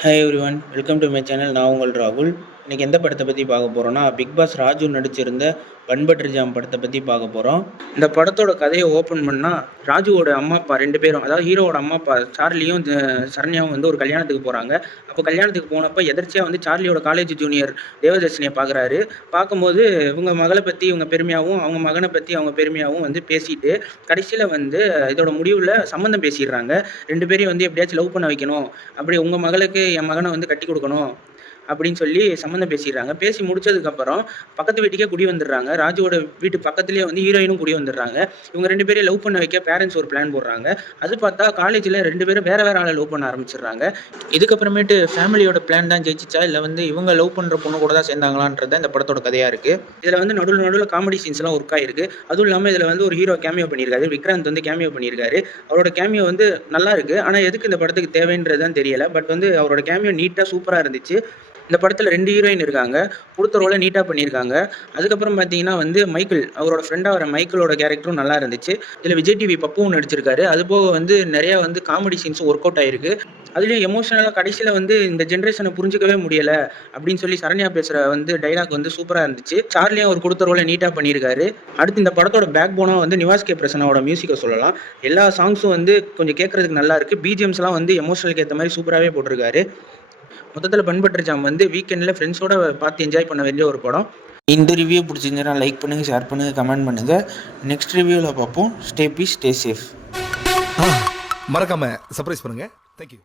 Hi everyone, welcome to my channel. நான் உங்கள் ராகுல். இன்றைக்கி எந்த படத்தை பற்றி பார்க்க போகிறோன்னா, பிக் பாஸ் ராஜு நடிச்சிருந்த பண்பற்ற ஜாம் படத்தை பற்றி பார்க்க போகிறோம். இந்த படத்தோட கதையை ஓப்பன் பண்ணால், ராஜுவோட அம்மா அப்பா 2 பேரும், அதாவது ஹீரோவோட அம்மா அப்பா சார்லியும் சரண்யாவும் வந்து ஒரு கல்யாணத்துக்கு போகிறாங்க. அப்போ கல்யாணத்துக்கு போனப்போ எதர்ச்சியாக வந்து சார்லியோட காலேஜ் ஜூனியர் தேவதர்ஷினியை பார்க்குறாரு. பார்க்கும்போது இவங்க மகளை பற்றி இவங்க பெருமையாகவும், அவங்க மகனை பற்றி அவங்க பெருமையாகவும் வந்து பேசிட்டு, கடைசியில் வந்து இதோட முடிவில் சம்மந்தம் பேசிடுறாங்க. 2 பேரையும் வந்து எப்படியாச்சும் லவ் பண்ண வைக்கணும், அப்படி உங்கள் மகளுக்கு என் மகனை வந்து கட்டி கொடுக்கணும் அப்படின்னு சொல்லி சம்மந்தம் பேசிடுறாங்க. பேசி முடிச்சதுக்கப்புறம் பக்கத்து வீட்டுக்கே குடி வந்துடுறாங்க. ராஜுவோட வீட்டு பக்கத்துலேயே வந்து ஹீரோயினும் குடி வந்துடுறாங்க. இவங்க 2 பேரையும் லவ் பண்ண வைக்க பேரண்ட்ஸ் ஒரு பிளான் போடுறாங்க. அது பார்த்தா காலேஜில் 2 பேரும் வேற வேற ஆளை லவ் பண்ண ஆரம்பிச்சிடுறாங்க. இதுக்கப்புறமேட்டு ஃபேமிலியோட பிளான் தான் ஜெயிச்சிச்சா, இல்லை வந்து இவங்க லவ் பண்ணுற பொண்ணு கூட தான் சேர்ந்தாங்களான்றது இந்த படத்தோட கதையாக இருக்குது. இதில் வந்து நடுவில் காமெடி சீன்ஸ்லாம் ஒர்க் ஆகிருக்கு. அதுவும் இல்லாமல் இதில் வந்து ஒரு ஹீரோ கேமியோ பண்ணியிருக்காரு. விக்ராந்த் வந்து கேமியோ பண்ணியிருக்காரு. அவரோட கேமியோ வந்து நல்லா இருக்குது. ஆனால் எதுக்கு இந்த படத்துக்கு தேவைன்றது தான் தெரியலை. பட் வந்து அவரோட கேமியோ நீட்டாக சூப்பராக இருந்துச்சு. இந்த படத்தில் 2 ஹீரோயின் இருக்காங்க. கொடுத்த ரோலை நீட்டாக பண்ணியிருக்காங்க. அதுக்கப்புறம் பார்த்தீங்கன்னா வந்து மைக்கிள், அவரோட ஃப்ரெண்டாக வர மைக்கிளோட கேரக்டரும் நல்லா இருந்துச்சு. இதில் விஜய் டிவி பப்புவும் நடிச்சிருக்காரு. அதுபோக வந்து நிறையா வந்து காமெடி சீன்ஸும் ஒர்க் அவுட் ஆகிருக்கு. அதுலேயும் எமோஷனலாக கடைசியில் வந்து இந்த ஜென்ரேஷனை புரிஞ்சிக்கவே முடியலை அப்படின்னு சொல்லி சரண்யா பேசுகிற வந்து டைலாக் வந்து சூப்பராக இருந்துச்சு. சார்லியும் அவர் கொடுத்த ரோலை நீட்டாக பண்ணியிருக்காரு. அடுத்து இந்த படத்தோட பேக் போனாக வந்து நிவாஸ் கே பிரசன்னாவோட மியூசிக்கை சொல்லலாம். எல்லா சாங்ஸும் வந்து கொஞ்சம் கேட்குறதுக்கு நல்லா இருக்குது. பிஜிஎம்ஸ்லாம் வந்து எமோஷனலுக்கு ஏற்ற மாதிரி சூப்பராகவே போட்டிருக்காரு. மொத்தத்தில் பண்பற்ற ஜாம் வந்து வீக்கெண்டில் ஃப்ரெண்ட்ஸோட பார்த்து என்ஜாய் பண்ண வேண்டிய ஒரு படம். இந்த ரிவ்யூ பிடிச்சிருந்துச்சுன்னா லைக் பண்ணுங்கள், ஷேர் பண்ணுங்கள், கமெண்ட் பண்ணுங்கள். நெக்ஸ்ட் ரிவ்யூவில் பார்ப்போம். Stay peace, stay safe. மறக்காம சர்ப்ரைஸ் பண்ணுங்க. தேங்க்யூ.